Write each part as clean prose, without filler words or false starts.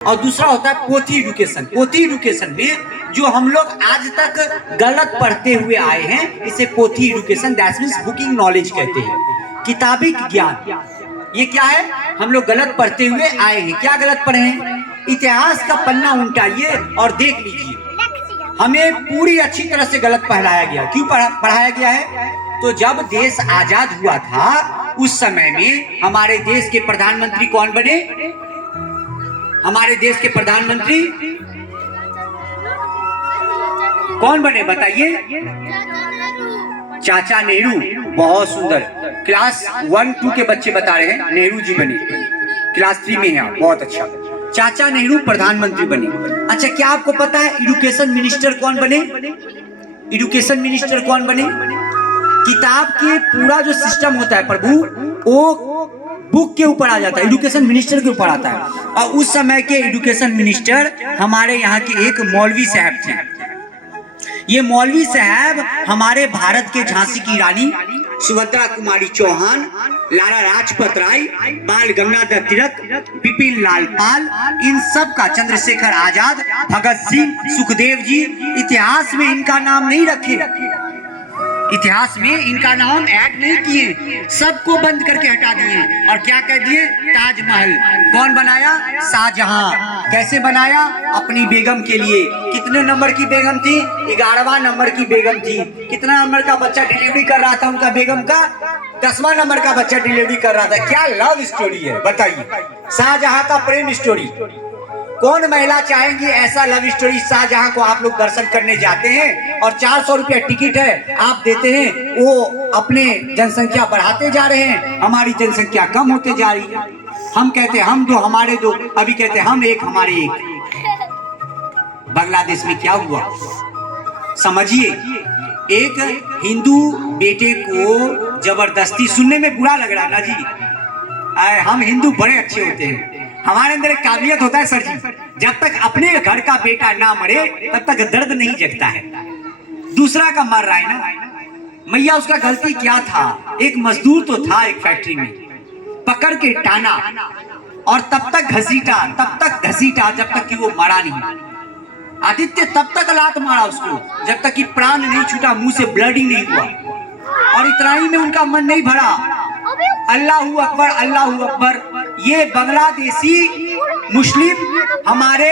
और दूसरा होता है पोथी एडुकेशन। पोथी एडुकेशन में जो हम लोग आज तक गलत पढ़ते हुए आए हैं, इसे पोथी education that means booking knowledge कहते हैं, किताबी ज्ञान। ये क्या है? हम लोग गलत पढ़ते हुए आए हैं। क्या गलत पढ़े हैं? इतिहास का पन्ना उल्टाइए और देख लीजिए, हमें पूरी अच्छी तरह से गलत पढ़ाया गया। क्यों पढ़ाया गया है? तो जब देश आजाद हुआ था उस समय में हमारे देश के प्रधानमंत्री कौन बने? हमारे देश के प्रधानमंत्री कौन बने बताइए? चाचा नेहरू। बहुत सुंदर। क्लास 1-2 के बच्चे बता रहे हैं नेहरू जी बने। क्लास 3 में है, बहुत अच्छा। चाचा नेहरू प्रधानमंत्री बने। अच्छा, क्या आपको पता है एजुकेशन मिनिस्टर कौन बने? एजुकेशन मिनिस्टर कौन बने? किताब के पूरा जो सिस्टम होता है प्रभु, वो बुक के ऊपर आ जाता है, एजुकेशन मिनिस्टर के ऊपर आता है। और उस समय के एजुकेशन मिनिस्टर हमारे यहाँ के एक मौलवी साहब थे। ये मौलवी साहब हमारे भारत के झांसी की रानी सुभद्रा कुमारी चौहान, लाला लाजपत राय, बाल गंगाधर तिलक, बिपिन लाल पाल, इन सब का, चंद्रशेखर आजाद, भगत सिंह, सुखदेव जी, इतिहास में इनका नाम नहीं रखे, इतिहास में इनका नाम ऐड नहीं किए, सबको बंद करके हटा दिए। और क्या कह दिए? ताजमहल कौन बनाया? शाहजहां। कैसे बनाया? अपनी बेगम के लिए। कितने नंबर की बेगम थी? 11वां नंबर की बेगम थी। कितना नंबर का बच्चा डिलीवरी कर रहा था उनका बेगम का? 10वां नंबर का बच्चा डिलीवरी कर रहा था। क्या लव स्टोरी है बताइए, शाहजहां का प्रेम स्टोरी। कौन महिला चाहेंगी ऐसा लव स्टोरी? शाहजहां को आप लोग दर्शन करने जाते हैं और 400 रुपया टिकट है, आप देते हैं, वो अपने जनसंख्या बढ़ाते जा रहे हैं, हमारी जनसंख्या कम होते जा रही है। हम कहते हैं हम दो, हमारे दो, अभी कहते हैं हम एक, हमारे एक। बांग्लादेश में क्या हुआ समझिए, एक हिंदू बेटे को जबरदस्ती, सुनने में बुरा लग रहा है ना जी, हम हिंदू बड़े अच्छे होते हैं, हमारे अंदर एक काबिलियत होता है सर जी, जब तक अपने घर का बेटा ना मरे तब तक दर्द नहीं जगता है। दूसरा का मर रहा है ना, मैया उसका गलती क्या था? एक मजदूर तो था एक फैक्ट्री में, पकड़ के टाना और तब तक घसीटा जब तक कि वो मरा नहीं। आदित्य तब तक लात मारा उसको जब तक कि प्राण नहीं छूटा, मुंह से ब्लडिंग नहीं हुआ। और इतना ही में उनका मन नहीं भरा, अल्लाहू अकबर, अल्लाहू अकबर। ये बांग्लादेशी मुस्लिम हमारे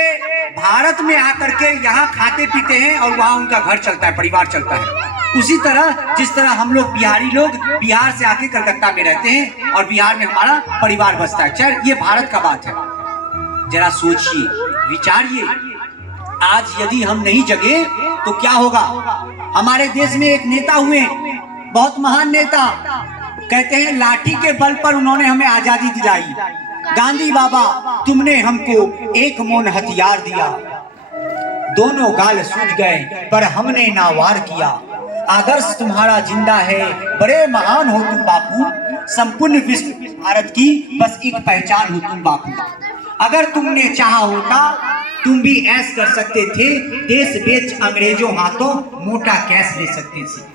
भारत में आकर के यहाँ खाते पीते हैं और वहाँ उनका घर चलता है, परिवार चलता है। उसी तरह जिस तरह हम लोग बिहारी लोग बिहार से आके कलकत्ता में रहते हैं और बिहार में हमारा परिवार बसता है। चल, ये भारत का बात है, जरा सोचिए, विचारिए। आज यदि हम नहीं जगे तो क्या होगा? हमारे देश में एक नेता हुए, बहुत महान नेता, कहते हैं लाठी के बल पर उन्होंने हमें आजादी दिलाई। गांधी बाबा, तुमने हमको एक मौन हथियार दिया, दोनों गाल सूझ गए पर हमने ना वार किया। आदर्श तुम्हारा जिंदा है, बड़े महान हो तुम बापू, संपूर्ण विश्व भारत की बस एक पहचान हो तुम बापू। अगर तुमने चाहा होता तुम भी ऐश कर सकते थे, देश बेच अंग्रेजों हाथों मोटा कैश ले सकते थे।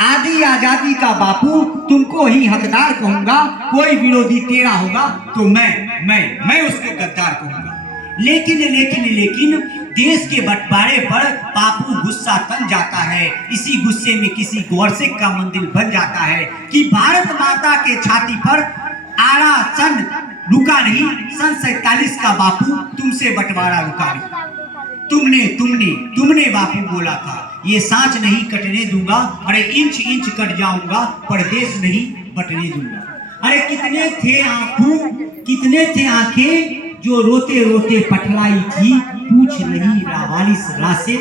आदि आजादी का बापू, तुमको ही हकदार कहूंगा, कोई विरोधी तेरा होगा तो मैं उसको गद्दार कहूंगा। लेकिन देश के बंटवारे पर बापू गुस्सा तन जाता है, इसी गुस्से में किसी गोरसे का मंदिर बन जाता है कि भारत माता के छाती पर आड़ा सन रुका नहीं, सन 47 का बापू तुमसे बंटवारा रुका नहीं। तुमने बापू बोला था, ये सांच नहीं कटने दूंगा, अरे इंच इंच कट जाऊंगा, पर देश नहीं बटने दूंगा। अरे कितने थे आंखें जो रोते रोते पटलाई थी, पूछ नहीं लावारिस रासे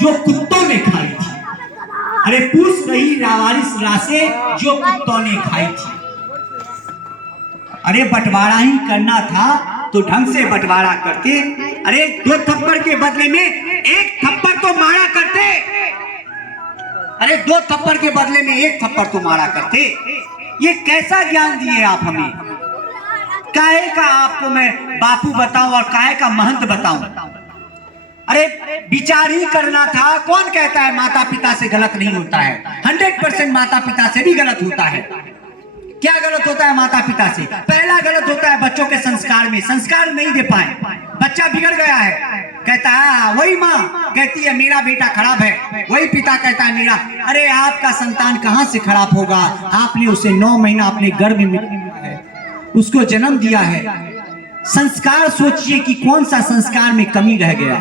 जो कुत्तों ने खाई थी। अरे पूछ नहीं लावारिस रासे जो कुत्तों ने खाई थी। अरे बंटवारा ही करना था तो ढंग से बंटवारा करते। अरे 2 थप्पड़ के बदले में 1 थप्पड़ तो मारा करते। अरे 2 थप्पड़ के बदले में 1 थप्पड़ तो मारा करते। ये कैसा ज्ञान दिए आप हमें? काहे का आपको मैं बापू बताऊं और काहे का महंत बताऊं? अरे विचार ही करना था। कौन कहता है माता पिता से गलत नहीं होता है? 100% माता पिता से भी गलत होता है। क्या गलत होता है माता पिता से? पहला गलत होता है बच्चों के संस्कार में, संस्कार नहीं दे पाए, बच्चा बिगड़ गया है, कहता है वही माँ कहती है मेरा बेटा खराब है, वही पिता कहता है मेरा। अरे आपका संतान कहाँ से खराब होगा, आपने उसे 9 महीना अपने गर्भ में उसको जन्म दिया है। संस्कार सोचिए कि कौन सा संस्कार में कमी रह गया।